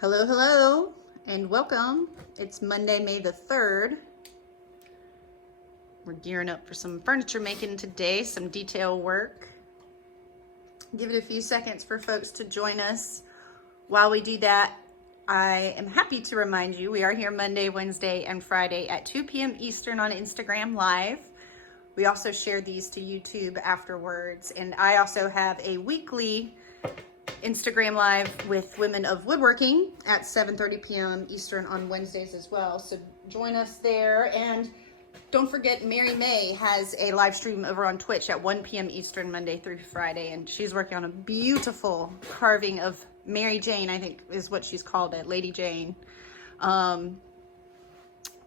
Hello, hello, and welcome. It's Monday, May the 3rd. We're gearing up for some furniture making today, some detail work. Give it a few seconds for folks to join us. While we do that, I am happy to remind you we are here Monday, Wednesday, and Friday at 2 p.m. Eastern on Instagram Live. We also share these to YouTube afterwards, and I also have a weekly Instagram Live with Women of Woodworking at 7:30 p.m. Eastern on Wednesdays as well. So join us there. And don't forget, Mary May has a live stream over on Twitch at 1 p.m. Eastern Monday through Friday. And she's working on a beautiful carving of Mary Jane, I think is what she's called it, Lady Jane.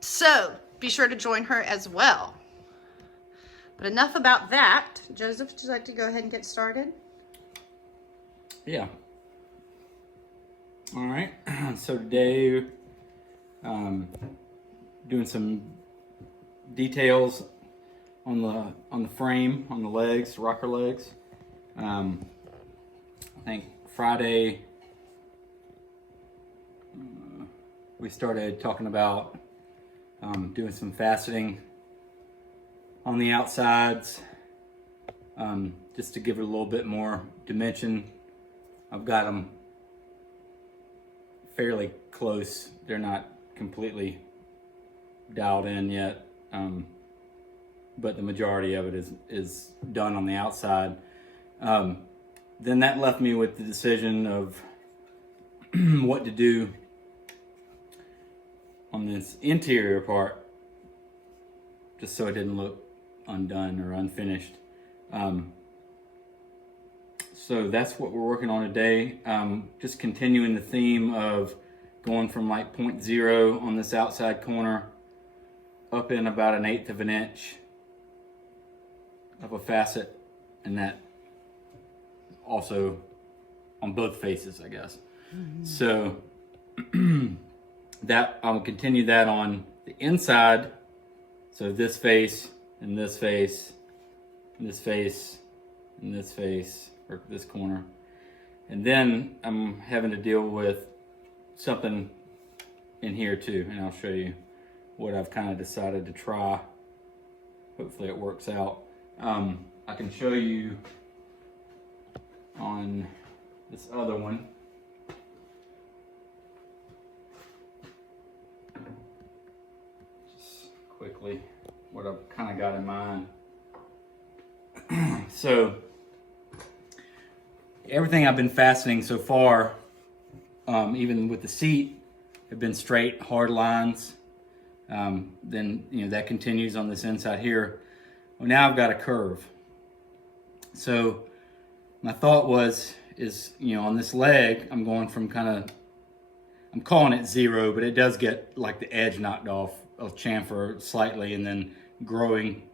So be sure to join her as well. But enough about that. Joseph, would you like to go ahead and get started? Yeah. All right. So today, doing some details on the frame, on the legs, rocker legs. I think Friday we started talking about doing some faceting on the outsides, just to give it a little bit more dimension. I've got them fairly close. They're not completely dialed in yet, but the majority of it is done on the outside. Then that left me with the decision of what to do on this interior part, just so it didn't look undone or unfinished. So that's what we're working on today. Just continuing the theme of going from like 0.0 on this outside corner up in about 1/8 of an inch of a facet, and that also on both faces, I guess. Mm-hmm. So that I'll continue that on the inside. So this face and this face and this face and this face, or this corner. And then I'm having to deal with something in here too, and I'll show you what I've kind of decided to try. Hopefully it works out. I can show you on this other one. Just quickly what I've kind of got in mind. So everything I've been fastening so far, even with the seat, have been straight, hard lines. Then that continues on this inside here. Well, now I've got a curve. So my thought is on this leg, I'm going from I'm calling it 0, but it does get like the edge knocked off of chamfer slightly, and then growing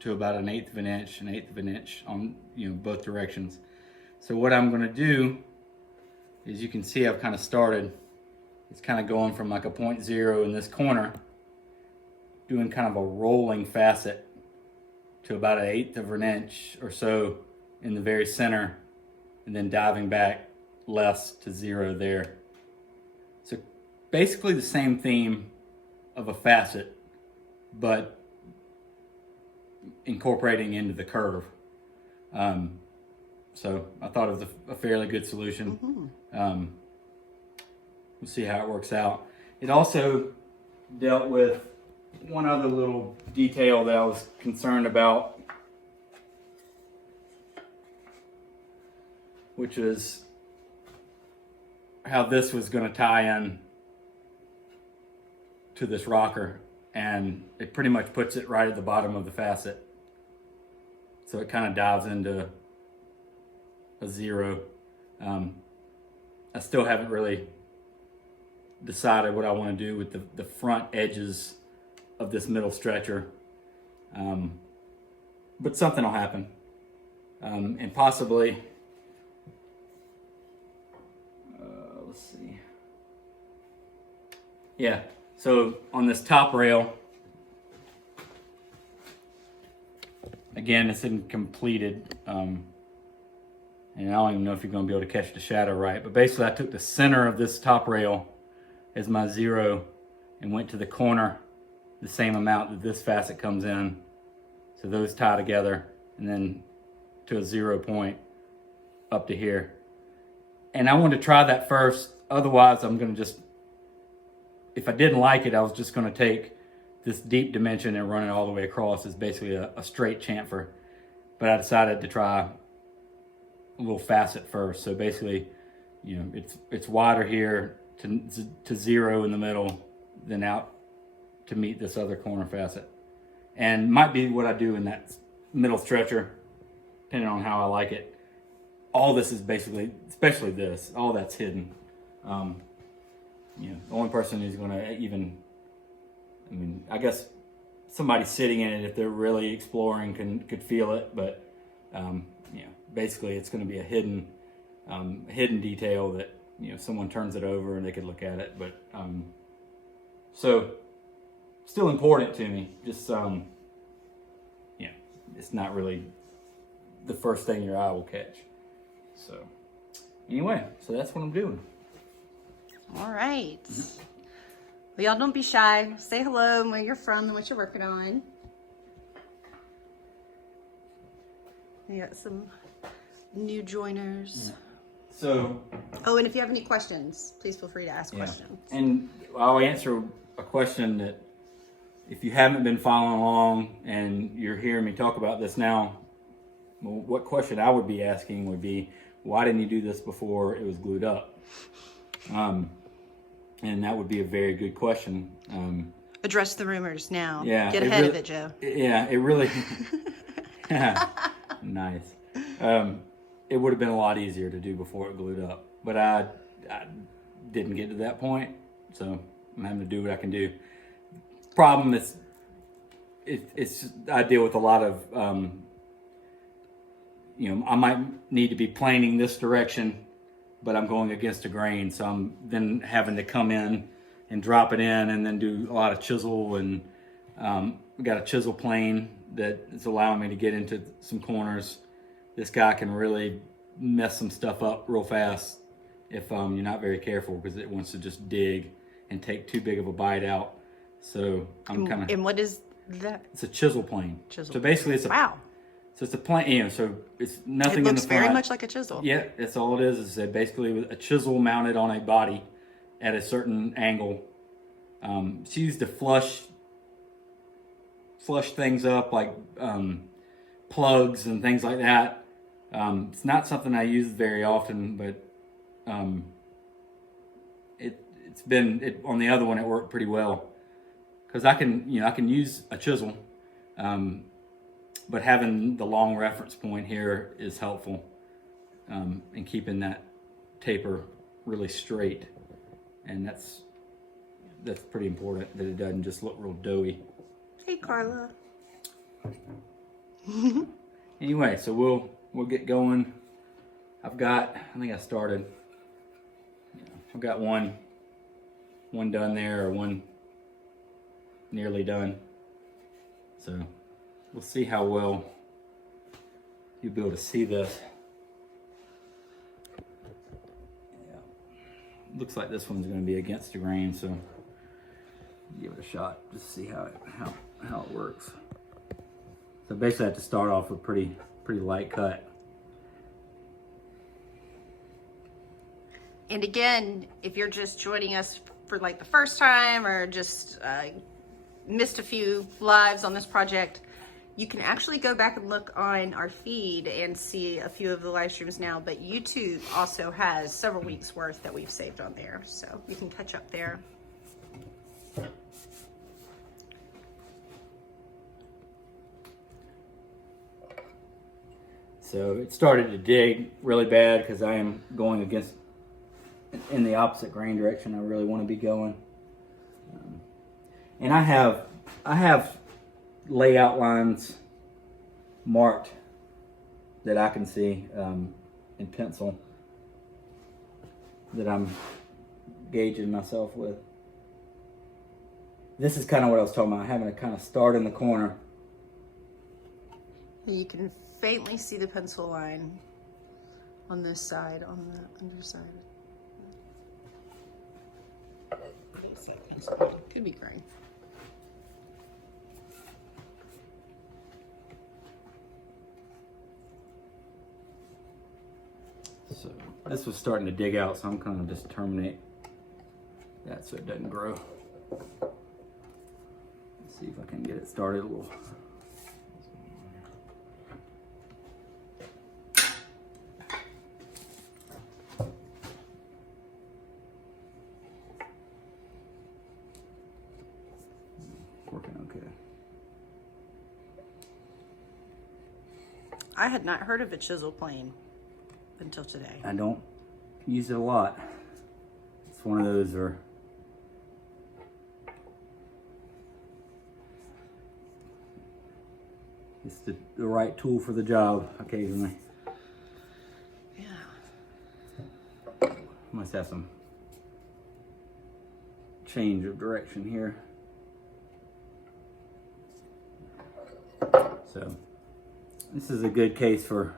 to about 1/8 of an inch on both directions. So what I'm going to do is, you can see I've kind of started, it's kind of going from like a 0.0 in this corner, doing kind of a rolling facet to about 1/8 of an inch or so in the very center, and then diving back less to 0 there. So basically the same theme of a facet, but incorporating into the curve. So I thought it was a fairly good solution. Mm-hmm. We'll see how it works out. It also dealt with one other little detail that I was concerned about, which was how this was going to tie in to this rocker, and it pretty much puts it right at the bottom of the facet. So it kind of dives into a 0. I still haven't really decided what I want to do with the front edges of this middle stretcher, but something will happen, and possibly let's see, yeah, so on this top rail, again, it's incompleted, And I don't even know if you're going to be able to catch the shadow right. But basically, I took the center of this top rail as my 0 and went to the corner the same amount that this facet comes in. So those tie together, and then to a 0 point up to here. And I wanted to try that first. Otherwise, I'm going to just, if I didn't like it, I was just going to take this deep dimension and run it all the way across. It's basically a straight chamfer. But I decided to try a little facet first. So basically, you know, it's wider here to 0 in the middle, then out to meet this other corner facet. And might be what I do in that middle stretcher, depending on how I like it. All this is basically, especially this, all that's hidden. You know, the only person who's going to even, I mean, I guess somebody sitting in it, if they're really exploring, could feel it. But you know, basically, it's going to be a hidden detail that, you know, someone turns it over and they could look at it. But so still important to me. Just yeah, it's not really the first thing your eye will catch. So anyway, so that's what I'm doing. All right. Well, y'all don't be shy. Say hello and where you're from and what you're working on. We got some new joiners. Yeah. So, oh, and if you have any questions, please feel free to ask questions. And I'll answer a question that if you haven't been following along and you're hearing me talk about this now, well, what question I would be asking would be, why didn't you do this before it was glued up? And that would be a very good question. Address the rumors now. Yeah, get ahead of it, Joe. Yeah, it really, nice. It would have been a lot easier to do before it glued up, but I didn't get to that point, so I'm having to do what I can do. Problem is, it's I deal with a lot of, you know, I might need to be planing this direction, but I'm going against the grain, so I'm then having to come in and drop it in and then do a lot of chisel, and we got a chisel plane that is allowing me to get into some corners. This guy can really mess some stuff up real fast if you're not very careful, because it wants to just dig and take too big of a bite out. So I'm kind of. And what is that? It's a chisel plane. Chisel. So basically, it's a. Wow. So it's a plane, you know, so it's nothing in the front. It looks very much like a chisel. Yeah, that's all it is. It's basically a chisel mounted on a body at a certain angle. It's used to flush things up, like plugs and things like that. It's not something I use very often, but it's been on the other one. It worked pretty well because I can use a chisel. But having the long reference point here is helpful in keeping that taper really straight, and that's pretty important, that it doesn't just look real doughy. Hey, Carla. Anyway, so we'll get going. I think I started. I've got one done there, or one nearly done. So. We'll see how well you'll be able to see this. Yeah. Looks like this one's going to be against the grain, so give it a shot just to see how it works. So basically, I have to start off with pretty light cut. And again, if you're just joining us for like the first time, or just missed a few lives on this project, you can actually go back and look on our feed and see a few of the live streams now, but YouTube also has several weeks worth that we've saved on there, so you can catch up there. So it started to dig really bad because I am going in the opposite grain direction I really want to be going. And I have layout lines marked that I can see in pencil that I'm gauging myself with. This is kind of what I was talking about, having to kind of start in the corner. And you can faintly see the pencil line on this side, on the underside. Could be gray. So this was starting to dig out, so I'm kind of just terminate that so it doesn't grow. Let's see if I can get it started a little. Working okay. I had not heard of a chisel plane until today. I don't use it a lot. It's one of those where it's the right tool for the job occasionally. Yeah. Must have some change of direction here. So this is a good case for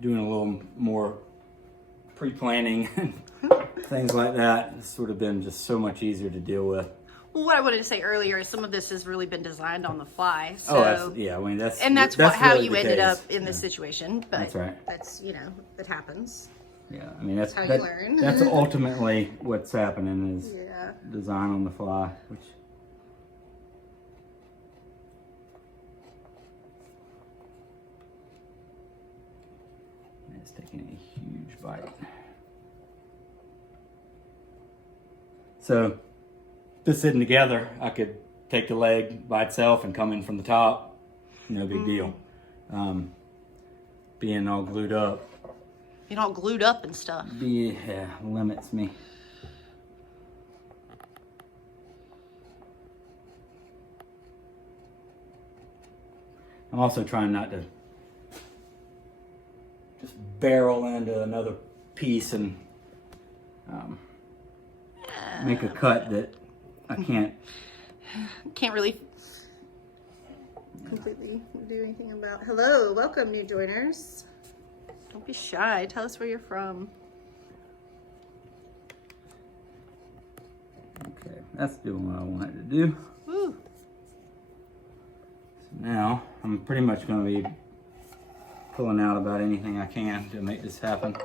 doing a little more pre-planning and things like that. This would have been just so much easier to deal with. Well, what I wanted to say earlier is some of this has really been designed on the fly. So, Oh, yeah. I mean, that's how really you the ended case. up in this situation. But That's right. That's, you know, it happens. Yeah, I mean that's how you learn. That's ultimately what's happening is Yeah. design on the fly, which. It's taking a huge bite. So, just sitting together, I could take the leg by itself and come in from the top. No big deal. Being all glued up. Being all glued up and stuff. Yeah, limits me. I'm also trying not to just barrel into another piece and make a cut that I can't really completely do anything about. Hello, welcome new joiners. Don't be shy. Tell us where you're from. Okay, that's doing what I wanted to do. Woo. So now I'm pretty much going to be pulling out about anything I can to make this happen.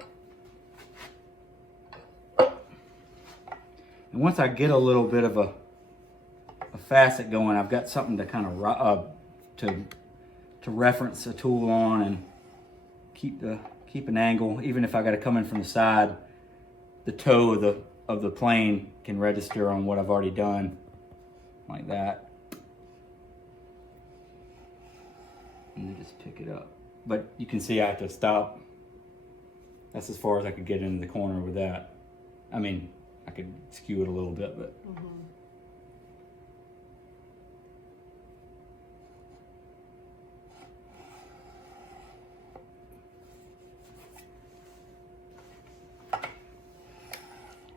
And once I get a little bit of a facet going, I've got something to kind of to reference a tool on and keep an angle. Even if I got to come in from the side, the toe of the plane can register on what I've already done, like that, and then just pick it up. But you can see I have to stop. That's as far as I could get into the corner with that. I mean, I could skew it a little bit, but.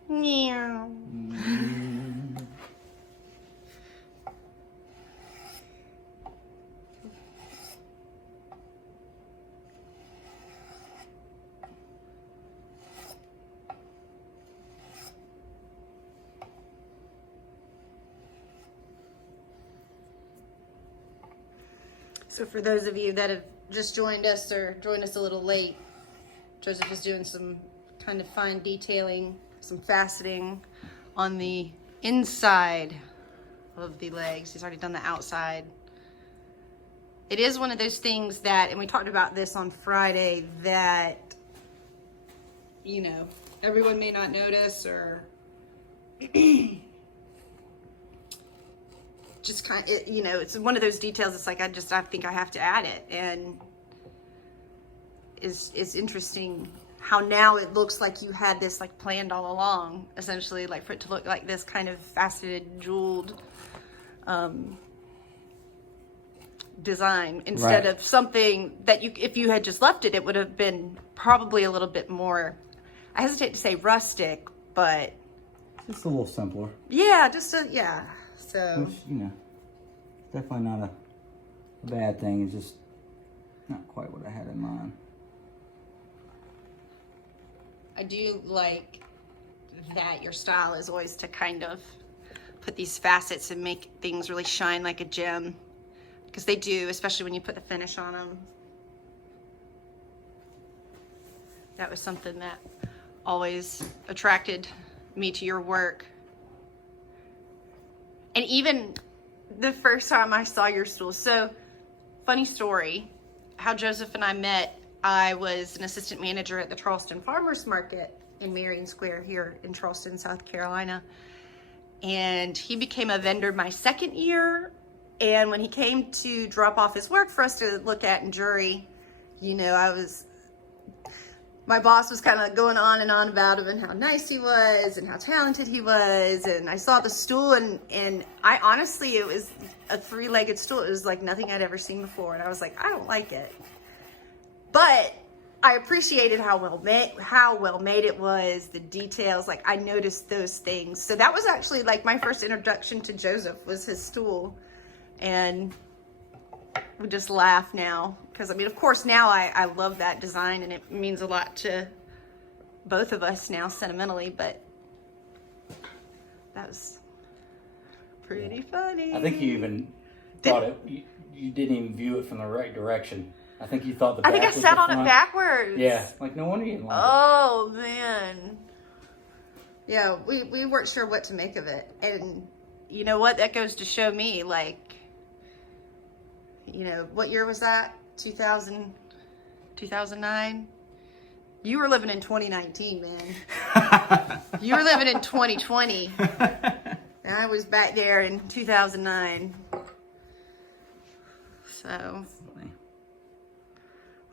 Meow. So for those of you that have just joined us or joined us a little late, Joseph is doing some kind of fine detailing, some faceting on the inside of the legs. He's already done the outside. It is one of those things that, and we talked about this on Friday, that, you know, everyone may not notice or just kind of, you know, it's one of those details. It's like, I think I have to add it. And it's interesting how now it looks like you had this like planned all along, essentially, like for it to look like this kind of faceted, jeweled design instead of something that if you had just left it, it would have been probably a little bit more, I hesitate to say rustic, but Just a little simpler. yeah, so Which, you know, definitely not a bad thing. It's just Not quite what I had in mind. I do like that your style is always to kind of put these facets and make things really shine like a gem, because they do, especially when you put the finish on them. That was something that always attracted me to your work. And even the first time I saw your stool, so funny story, how Joseph and I met. I was an assistant manager at the Charleston Farmers Market in Marion Square here in Charleston, South Carolina. And he became a vendor my second year. And when he came to drop off his work for us to look at and jury, you know, my boss was kind of going on and on about him and how nice he was and how talented he was. And I saw the stool and I honestly, it was a 3-legged stool. It was like nothing I'd ever seen before. And I was like, I don't like it. But I appreciated how well made it was, the details. Like I noticed those things. So that was actually like my first introduction to Joseph, was his stool. And we just laugh now because I mean, of course, now I love that design and it means a lot to both of us now sentimentally. But that was pretty funny. I think you even thought it. You didn't even view it from the right direction. I think you thought the back I think I was sat the on front. it backwards. Yeah, like no wonder you didn't like it. Oh man. Yeah, we weren't sure what to make of it. And you know what? That goes to show me, like, you know, what year was that? 2000, 2009? You were living in 2019, man. You were living in 2020. And I was back there in 2009. So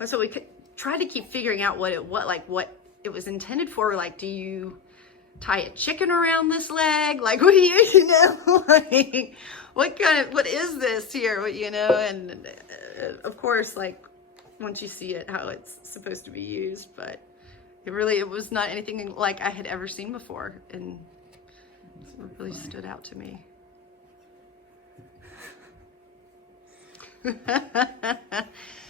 so we could try to keep figuring out what it was intended for. Like, do you tie a chicken around this leg? Like, what do you know, like, what is this here? You know, and of course, like, once you see it, how it's supposed to be used, but it was not anything like I had ever seen before, and it really stood out to me.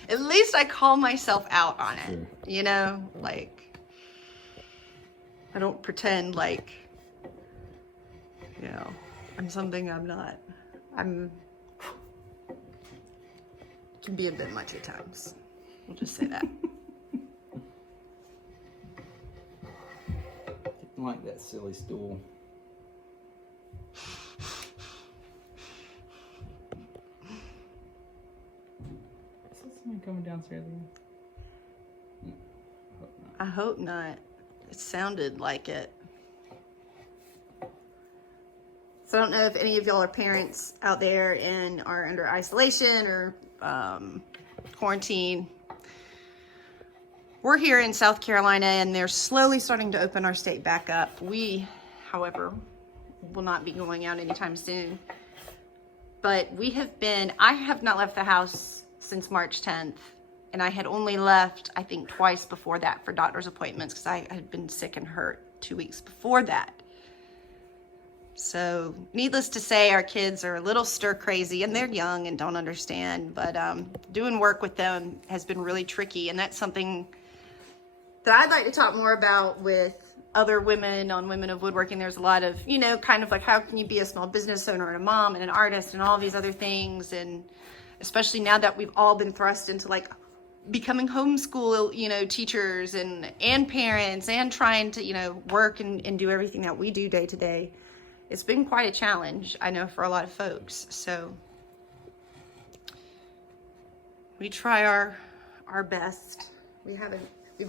At least I call myself out on it, Sure. You know, like, I don't pretend like, you know, I'm something I'm not. Can be a bit much at times. We'll just say that. I like that silly stool. Coming downstairs again? I hope not. It sounded like it. So I don't know if any of y'all are parents out there and are under isolation or quarantine. We're here in South Carolina and they're slowly starting to open our state back up. We, however, will not be going out anytime soon. But I have not left the house since March 10th, and I had only left, I think, twice before that for doctor's appointments because I had been sick and hurt 2 weeks before that. So needless to say, our kids are a little stir crazy and they're young and don't understand, but doing work with them has been really tricky, and that's something that I'd like to talk more about with other women on Women of Woodworking. There's a lot of, you know, kind of like, how can you be a small business owner and a mom and an artist and all these other things, and especially now that we've all been thrust into like becoming homeschool, you know, teachers and parents and trying to, you know, work and do everything that we do day to day. It's been quite a challenge, I know, for a lot of folks. So we try our best. We've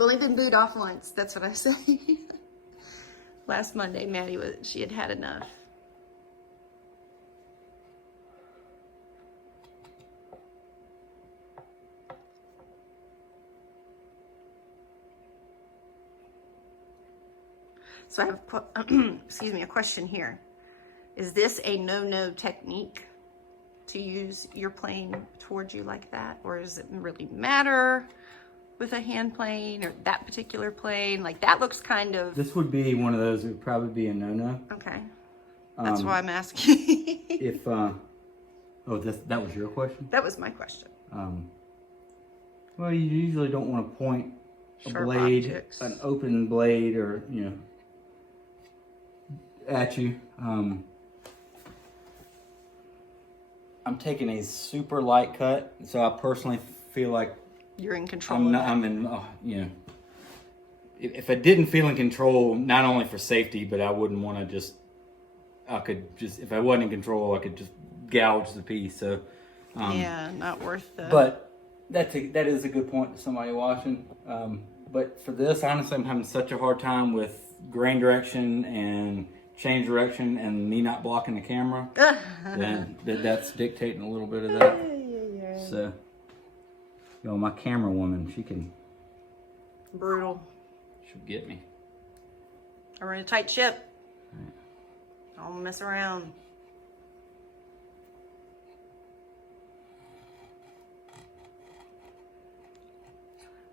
only been booed off once. That's what I say. Last Monday, Maddie she had had enough. So I have, a question here. Is this a no-no technique to use your plane towards you like that? Or does it really matter with a hand plane or that particular plane? Like, that looks kind of... This would be one of those that would probably be a no-no. Okay. That's why I'm asking. That was your question? That was my question. Well, you usually don't want to point a Sharp blade, objects. an open blade, or at you. I'm taking a super light cut, so I personally feel like You're in control. I'm in. If I didn't feel in control, not only for safety, but I wouldn't want to just. I could just, if I wasn't in control, I could just gouge the piece. So. Yeah, not worth the. But that is a good point to somebody watching. But for this, honestly, I'm having such a hard time with grain direction and change direction and me not blocking the camera. Then that's dictating a little bit of that. So, my camera woman, she can. Brutal. She'll get me. I run a tight ship. I don't mess around.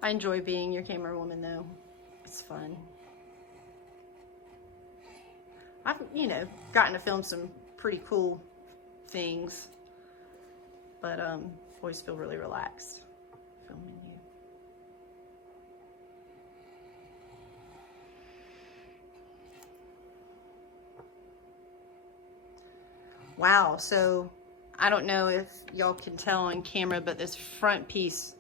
I enjoy being your camera woman, though. It's fun. I've, gotten to film some pretty cool things, but always feel really relaxed filming you. Wow, so I don't know if y'all can tell on camera, but this front piece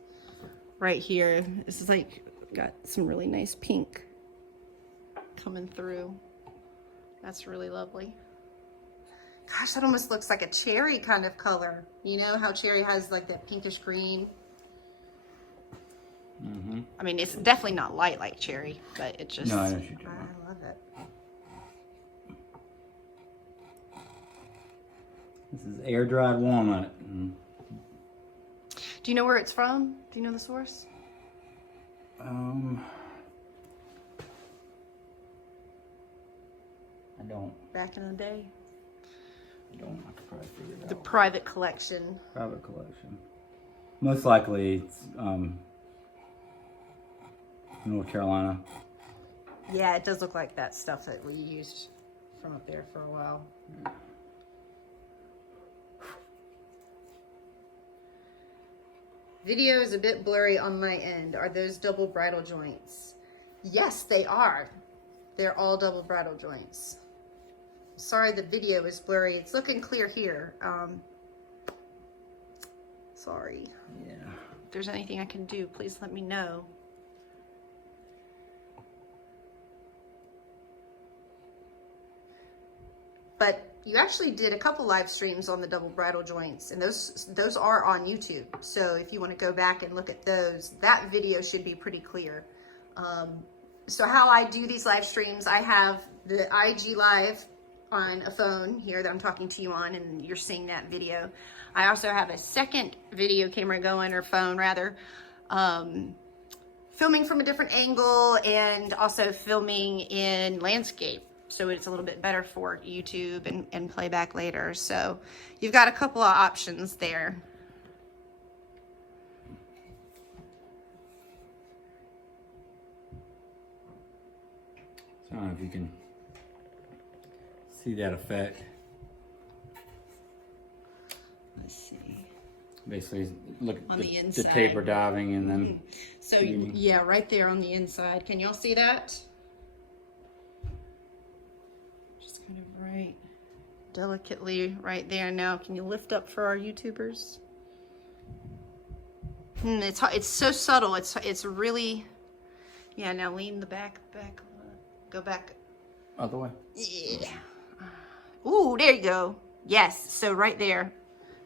right here, this is like got some really nice pink coming through. That's really lovely. Gosh, that almost looks like a cherry kind of color. You know how cherry has like that pinkish green? Mm-hmm. I mean, it's definitely not light like cherry, but it just, No, I know what you're talking I about. love it. This is air dried walnut. Do you know where it's from? Do you know the source? I don't. Back in the day? I don't. I could probably figure it out. The private collection. Private collection. Most likely it's North Carolina. Yeah, it does look like that stuff that we used from up there for a while. Video is a bit blurry on my end. Are those double bridle joints? Yes, they are. They're all double bridle joints. Sorry the video is blurry. It's looking clear here. Sorry. Yeah. If there's anything I can do, please let me know. But you actually did a couple live streams on the double bridle joints, and those are on YouTube. So if you want to go back and look at those, that video should be pretty clear. So how I do these live streams, I have the IG Live on a phone here that I'm talking to you on, and you're seeing that video. I also have a second video camera going, or phone rather, filming from a different angle and also filming in landscape. So it's a little bit better for YouTube and playback later. So you've got a couple of options there. So I don't know if you can see that effect. Let's see. Basically, look On at the inside. the taper diving, and then So yeah, right there on the inside. Can y'all see that? Just kind of right, delicately right there. Now, can you lift up for our YouTubers? It's so subtle. It's really, yeah. Now lean the back, go back. other way. Yeah. Ooh, there you go. Yes. So right there.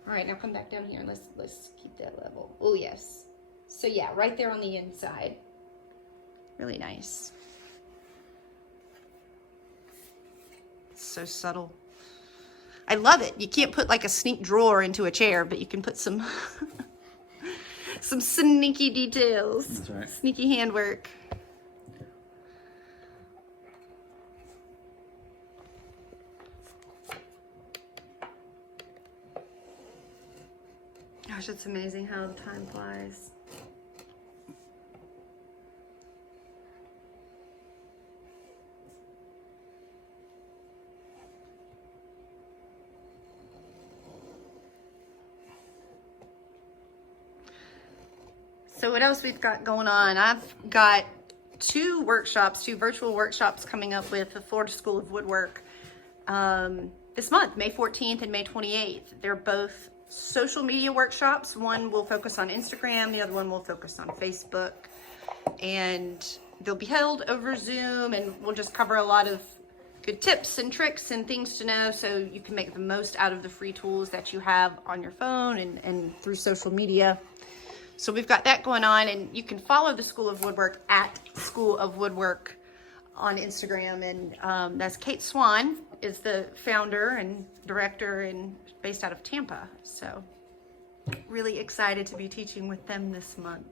All right, now come back down here and let's keep that level. Oh yes. So yeah, right there on the inside. Really nice. So subtle. I love it. You can't put like a sneak drawer into a chair, but you can put some some sneaky details. That's right. Sneaky handwork. Gosh, it's amazing how time flies. So what else we've got going on? I've got two virtual workshops coming up with the Florida School of Woodwork this month, May 14th and May 28th. They're both social media workshops. One will focus on Instagram, the other one will focus on Facebook. And they'll be held over Zoom, and we'll just cover a lot of good tips and tricks and things to know so you can make the most out of the free tools that you have on your phone and through social media. So we've got that going on, and you can follow the School of Woodwork at School of Woodwork on Instagram. And that's Kate Swan is the founder and director and based out of Tampa. So really excited to be teaching with them this month.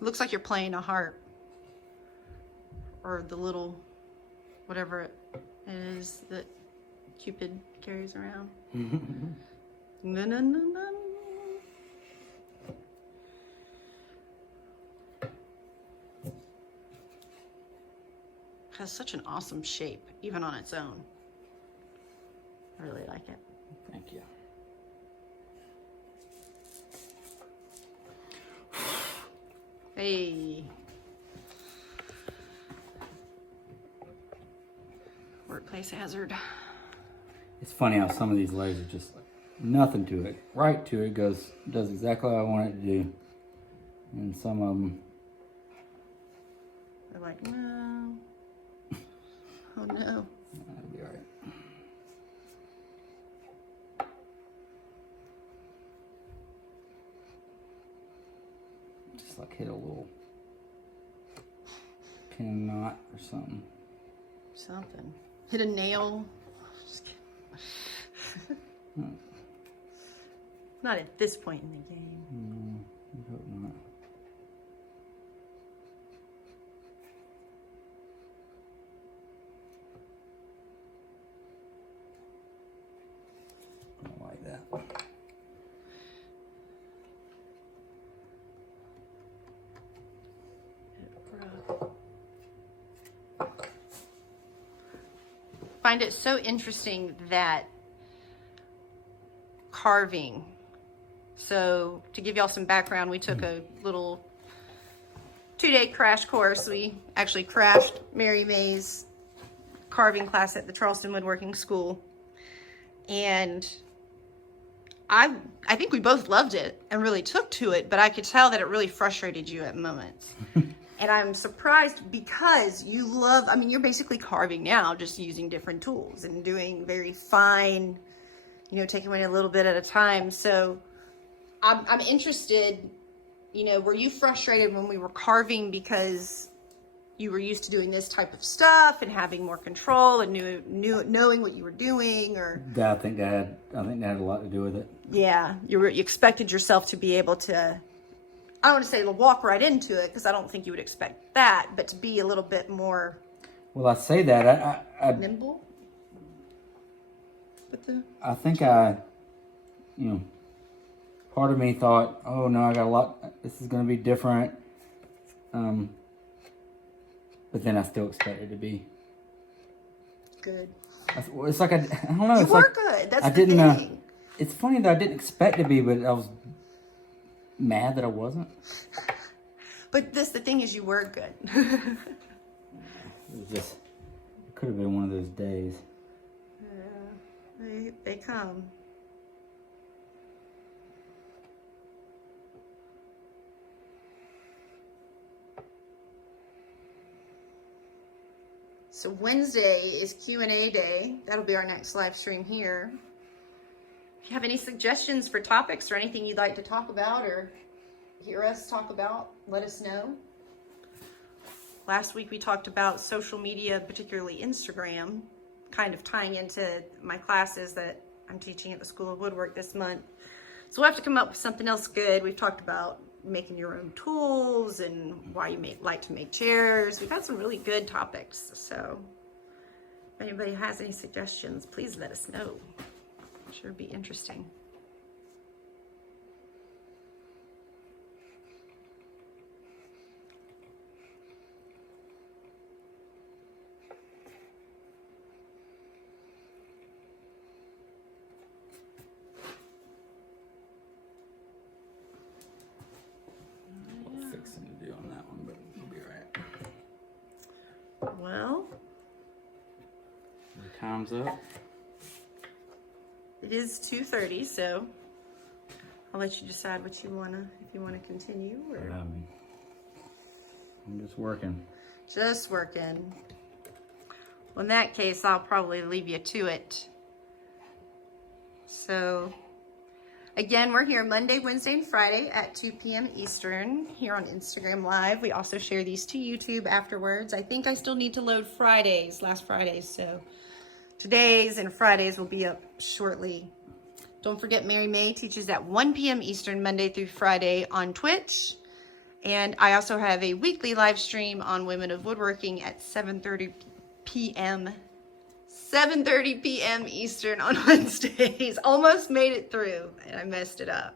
It looks like you're playing a harp, or the little, whatever it is that Cupid carries around. No, no, no, no. Has such an awesome shape, even on its own. I really like it. Thank you. Hey. Workplace hazard. It's funny how some of these layers are just like nothing to it. Right to it does exactly what I want it to do. And some of them, they're like, no. Oh no. that'll be alright. Just like hit a little pin knot or something. Something. Hit a nail. Just kidding. Not at this point in the game. No, I hope not. I don't like that. Find it so interesting that carving. So to give y'all some background, we took a little 2-day crash course. We actually crashed Mary May's carving class at the Charleston Woodworking School. And I think we both loved it and really took to it, but I could tell that it really frustrated you at moments. And I'm surprised because you love, I mean, you're basically carving now, just using different tools and doing very fine, you know, taking away a little bit at a time. So I'm interested, you know, were you frustrated when we were carving because you were used to doing this type of stuff and having more control and knowing what you were doing? Or I think that had a lot to do with it. Yeah, you expected yourself to be able to, I don't want to say walk right into it, because I don't think you would expect that, but to be a little bit more. Well, I say that I nimble. I think you know, part of me thought, oh no, I got a lot. This is going to be different. But then I still expect it to be good. It's like I don't know. You it's were like good. That's I the didn't. thing. It's funny that I didn't expect to be, but I was mad that I wasn't. But the thing is, you were good. It was just, it could have been one of those days. Yeah, they come. So Wednesday is Q&A day. That'll be our next live stream here. If you have any suggestions for topics or anything you'd like to talk about or hear us talk about, let us know. Last week we talked about social media, particularly Instagram, kind of tying into my classes that I'm teaching at the School of Woodwork this month. So we'll have to come up with something else good. We've talked about making your own tools and why you like to make chairs. We've had some really good topics. So if anybody has any suggestions, please let us know. I'm sure it'd be interesting. Time's up. It is 2:30, so I'll let you decide what you wanna, if you wanna continue or I'm just working. just working. Well, in that case, I'll probably leave you to it. So, again, we're here Monday, Wednesday, and Friday at 2 p.m. Eastern here on Instagram Live. We also share these to YouTube afterwards. I think I still need to load Fridays, last Fridays, so today's and Fridays will be up shortly. Don't forget, Mary May teaches at 1 p.m. Eastern, Monday through Friday on Twitch. And I also have a weekly live stream on Women of Woodworking at 7:30 p.m. 7:30 p.m. Eastern on Wednesdays. Almost made it through, and I messed it up.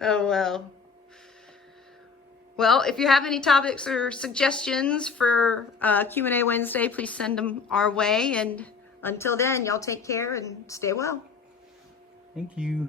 Oh, well. Well, if you have any topics or suggestions for Q&A Wednesday, please send them our way. And until then, y'all take care and stay well. Thank you.